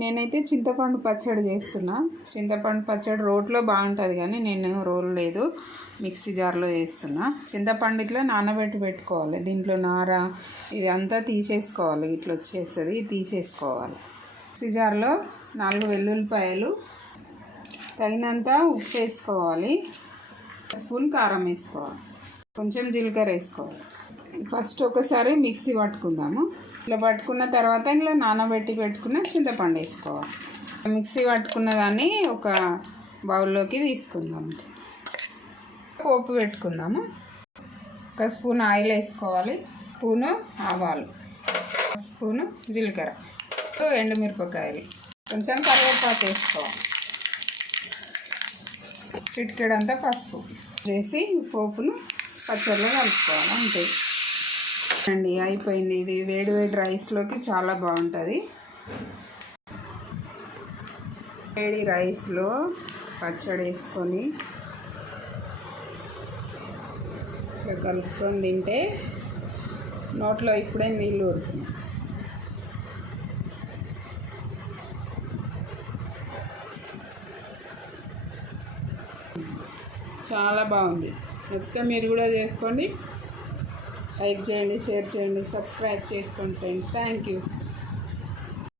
నేనైతే చింతపండు పచ్చడి చేస్తున్నా. చింతపండు పచ్చడి రోట్లో బాగుంటుంది కానీ నేను రోల్ లేదు, మిక్సీ జార్లో చేస్తున్నా. చింతపండు ఇట్లా నానబెట్టి పెట్టుకోవాలి. దీంట్లో నార ఇది అంతా తీసేసుకోవాలి. ఇట్లా వచ్చేస్తుంది, తీసేసుకోవాలి. మిక్సీ జార్లో 4 వెల్లుల్లిపాయలు, తగినంత ఉప్పు వేసుకోవాలి, స్పూన్ కారం వేసుకోవాలి, కొంచెం జీలకర్ర వేసుకోవాలి. ఫస్ట్ ఒకసారి మిక్సీ పట్టుకుందాము. ఇట్లా పట్టుకున్న తర్వాత ఇలా నానబెట్టి పెట్టుకున్న చింతపండు వేసుకోవాలి. మిక్సీ పట్టుకున్న దాన్ని ఒక బౌల్లోకి తీసుకుందాం. పోపు పెట్టుకుందాము. 1 స్పూన్ ఆయిల్ వేసుకోవాలి, స్పూను ఆవాలు, స్పూను జీలకర్ర, ఎండుమిరపకాయలు, కొంచెం కరివేపాకు వేసుకోవాలి, చిటికెడంతా పసుపు వేసి పోపును పచ్చడిలో కలుపుకోవాలి. అంతే అండి, అయిపోయింది. ఇది వేడి వేడి రైస్లోకి చాలా బాగుంటుంది. వేడి రైస్లో పచ్చడి వేసుకొని ఇట్లా కలుపుకొని తింటే నోట్లో ఇప్పుడే నీళ్ళు ఊరుతున్నాయి. చాలా బాగుంది. నచ్చితే మీరు కూడా చేసుకోండి. లైక్ చేయండి, షేర్ చేయండి, సబ్స్క్రైబ్ చేసుకోండి ఫ్రెండ్స్. Thank you.